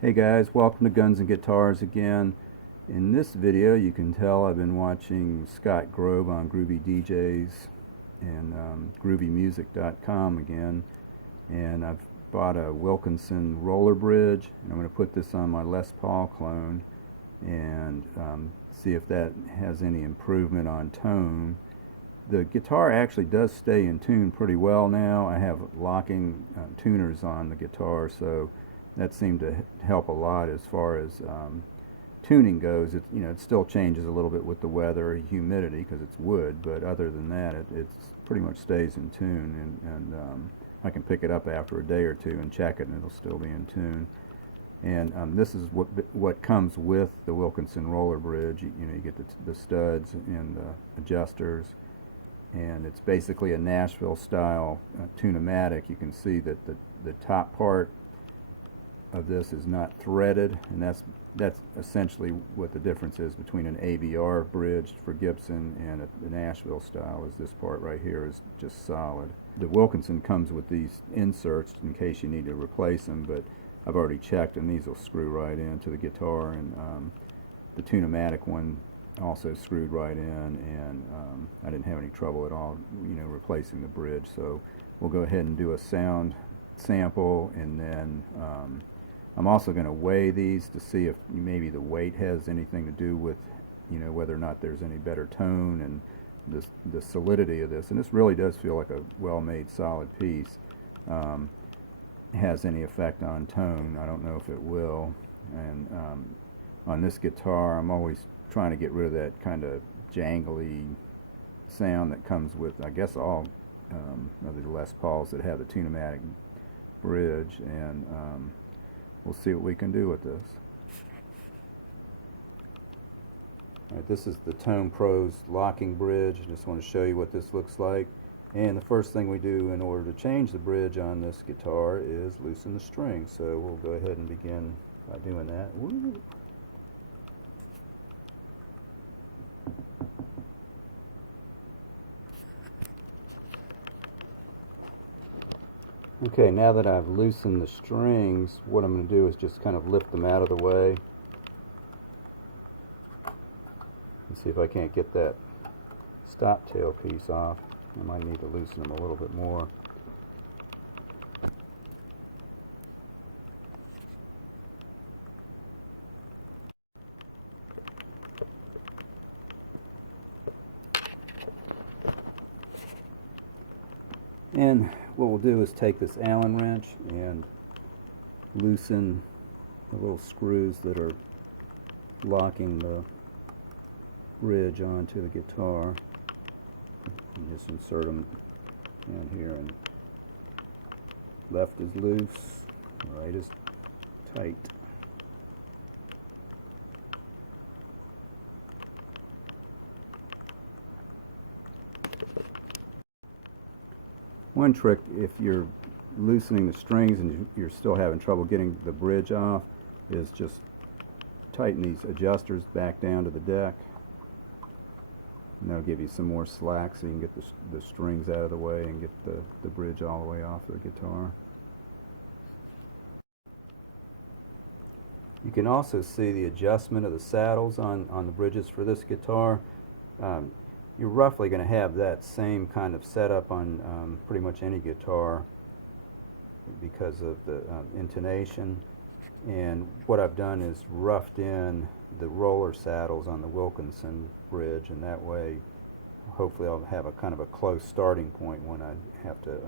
Hey guys, welcome to Guns and Guitars again. In this video you can tell I've been watching Scott Grove on Groovy DJs and groovymusic.com again, and I've bought a Wilkinson Roller Bridge, and I'm going to put this on my Les Paul clone and see if that has any improvement on tone. The guitar actually does stay in tune pretty well now. I have locking tuners on the guitar, so that seemed to help a lot as far as tuning goes. It still changes a little bit with the weather, humidity, because it's wood, but other than that, it pretty much stays in tune, and I can pick it up after a day or two and check it, and it'll still be in tune. And this is what comes with the Wilkinson Roller Bridge. You get the studs and the adjusters, and it's basically a Nashville style Tune-O-Matic. You can see that the top part of this is not threaded, and that's essentially what the difference is between an ABR bridge for Gibson and the Nashville style. Is this part right here is just solid. The Wilkinson comes with these inserts in case you need to replace them, but I've already checked and these will screw right into the guitar, and the Tune-O-Matic one also screwed right in, and I didn't have any trouble at all replacing the bridge. So we'll go ahead and do a sound sample, and then I'm also going to weigh these to see if maybe the weight has anything to do with whether or not there's any better tone and the solidity of this. And this really does feel like a well-made solid piece. Has any effect on tone? I don't know if it will. And on this guitar, I'm always trying to get rid of that kind of jangly sound that comes with, I guess, all of the Les Pauls that have the Tune-O-Matic bridge, and we'll see what we can do with this. Alright, this is the Tone Pros locking bridge. I just want to show you what this looks like. And the first thing we do in order to change the bridge on this guitar is loosen the strings. So we'll go ahead and begin by doing that. Woo. Okay, now that I've loosened the strings, what I'm going to do is just kind of lift them out of the way and see if I can't get that stop tail piece off. I might need to loosen them a little bit more. And what we'll do is take this Allen wrench and loosen the little screws that are locking the bridge onto the guitar. And just insert them down here, and left is loose, right is tight. One trick, if you're loosening the strings and you're still having trouble getting the bridge off, is just tighten these adjusters back down to the deck, and that'll give you some more slack so you can get the strings out of the way and get the bridge all the way off the guitar. You can also see the adjustment of the saddles on the bridges for this guitar. You're roughly going to have that same kind of setup on pretty much any guitar because of the intonation. And what I've done is roughed in the roller saddles on the Wilkinson bridge, and that way hopefully I'll have a kind of a close starting point when I have to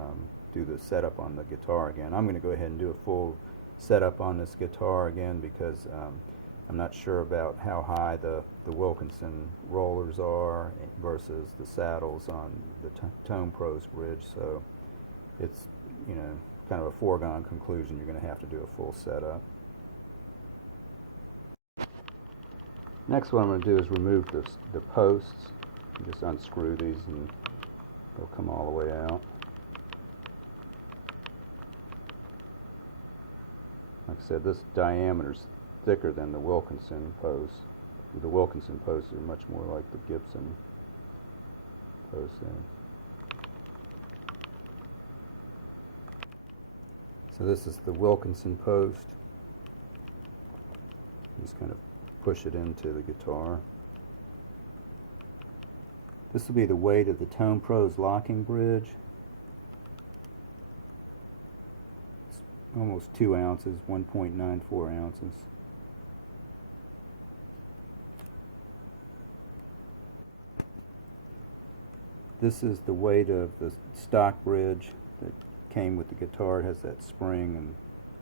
do the setup on the guitar again. I'm going to go ahead and do a full setup on this guitar again because I'm not sure about how high the Wilkinson rollers are versus the saddles on the Tone Pros bridge, so it's kind of a foregone conclusion you're going to have to do a full setup. Next, what I'm going to do is remove the posts. Just unscrew these and they'll come all the way out. Like I said, this diameter's thicker than the Wilkinson posts. The Wilkinson posts are much more like the Gibson posts there. So this is the Wilkinson post. Just kind of push it into the guitar. This will be the weight of the Tone Pro's locking bridge. It's almost 2 ounces, 1.94 ounces. This is the weight of the stock bridge that came with the guitar. It has that spring and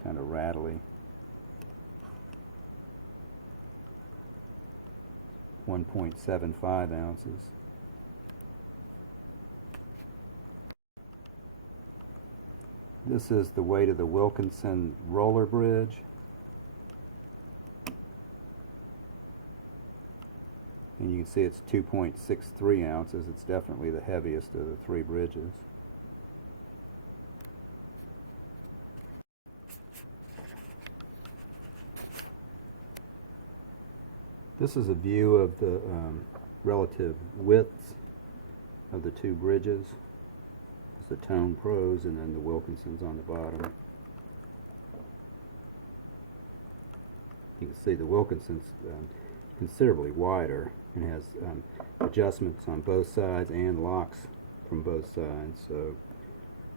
kind of rattly. 1.75 ounces. This is the weight of the Wilkinson Roller Bridge. And you can see it's 2.63 ounces. It's definitely the heaviest of the 3 bridges. This is a view of the relative widths of the 2 bridges. It's the Tone Pros and then the Wilkinsons on the bottom. You can see the Wilkinson's considerably wider and has adjustments on both sides and locks from both sides. So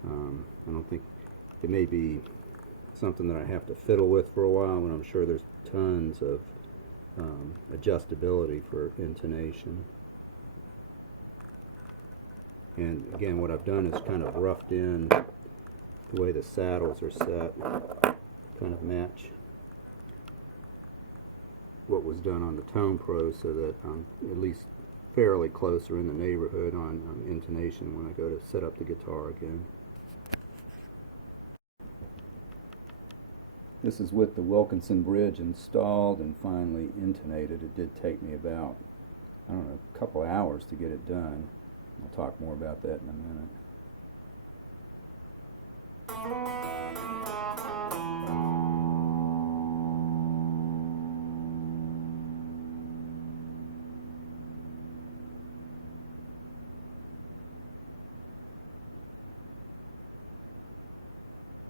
I don't think it may be something that I have to fiddle with for a while, and I'm sure there's tons of adjustability for intonation. And again, what I've done is kind of roughed in the way the saddles are set, kind of match what was done on the Tone Pro, so that I'm at least fairly close or in the neighborhood on intonation when I go to set up the guitar again. This is with the Wilkinson bridge installed and finally intonated. It did take me about, I don't know, a couple hours to get it done. I'll talk more about that in a minute.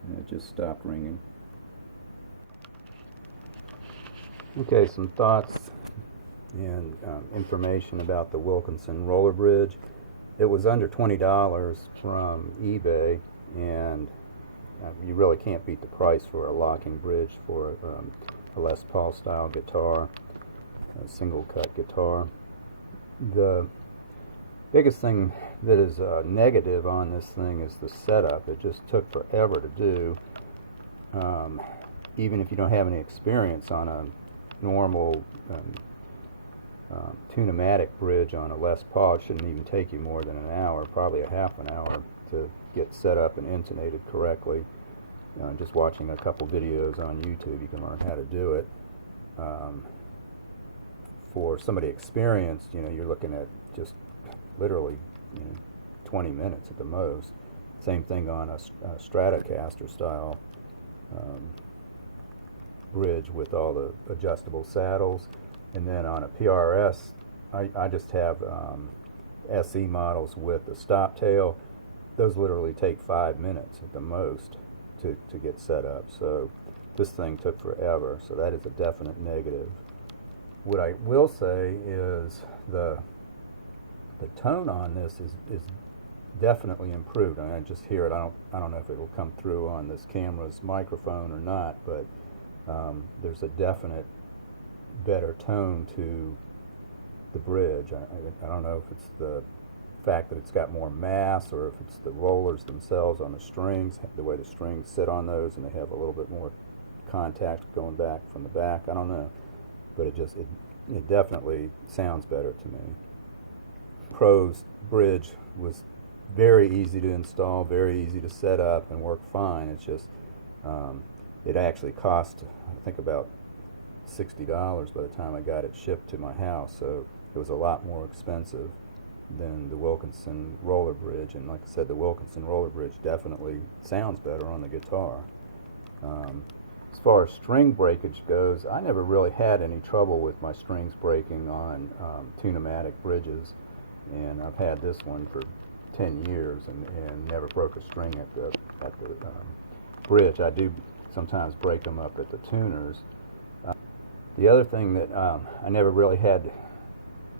And it just stopped ringing. Okay, some thoughts and information about the Wilkinson Roller Bridge. It was under $20 from eBay, and you really can't beat the price for a locking bridge for a Les Paul style guitar, a single cut guitar. The biggest thing that is negative on this thing is the setup. It just took forever to do. Even if you don't have any experience on a normal Tune-O-Matic bridge on a Les Paul, it shouldn't even take you more than an hour, probably a half an hour, to get set up and intonated correctly. Just watching a couple videos on YouTube, you can learn how to do it. For somebody experienced, you're looking at just literally 20 minutes at the most. Same thing on a Stratocaster style bridge with all the adjustable saddles. And then on a PRS, I just have SE models with the stop tail. Those literally take 5 minutes at the most to get set up. So this thing took forever, so that is a definite negative. What I will say is the tone on this is definitely improved. I mean, I just hear it. I don't know if it will come through on this camera's microphone or not, but there's a definite better tone to the bridge. I don't know if it's the fact that it's got more mass, or if it's the rollers themselves on the strings, the way the strings sit on those, and they have a little bit more contact going back from the back. I don't know, but it definitely sounds better to me. Pro's bridge was very easy to install, very easy to set up, and work fine. It's just it actually cost, I think, about $60 by the time I got it shipped to my house, so it was a lot more expensive than the Wilkinson Roller Bridge. And like I said, the Wilkinson Roller Bridge definitely sounds better on the guitar. As far as string breakage goes, I never really had any trouble with my strings breaking on Tune-O-Matic bridges, and I've had this one for 10 years and never broke a string at the bridge. I do sometimes break them up at the tuners. The other thing that I never really had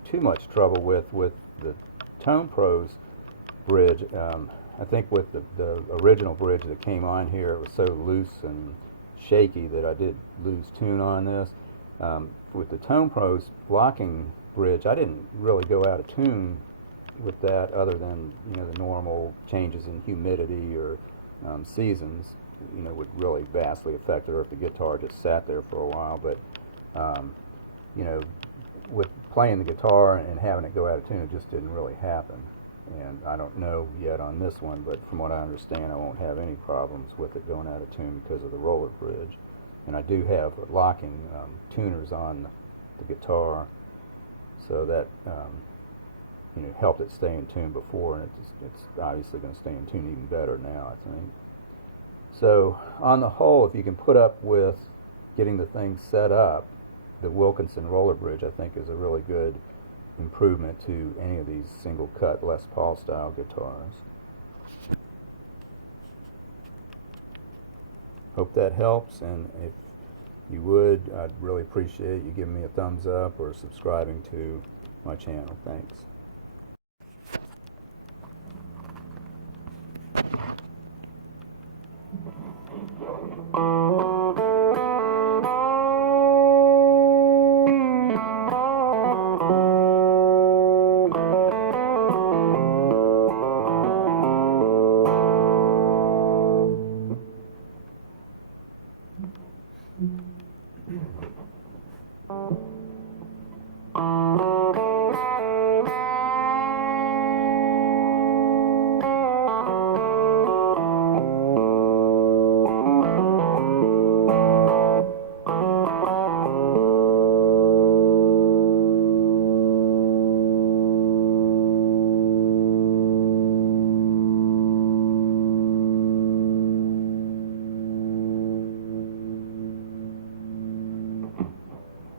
too much trouble with the Tone Pros bridge, I think with the original bridge that came on here, it was so loose and shaky that I did lose tune on this. With the Tone Pros locking bridge, I didn't really go out of tune with that, other than, you know, the normal changes in humidity or seasons, you know, would really vastly affect it, or if the guitar just sat there for a while. But you know, with playing the guitar and having it go out of tune, it just didn't really happen. And I don't know yet on this one, but from what I understand, I won't have any problems with it going out of tune because of the roller bridge. And I do have locking tuners on the guitar, so that you know, helped it stay in tune before, and it's obviously going to stay in tune even better now, I think. So on the whole, if you can put up with getting the thing set up, the Wilkinson Roller Bridge, I think, is a really good improvement to any of these single cut Les Paul style guitars. Hope that helps, and if you would, I'd really appreciate you giving me a thumbs up or subscribing to my channel. Thanks.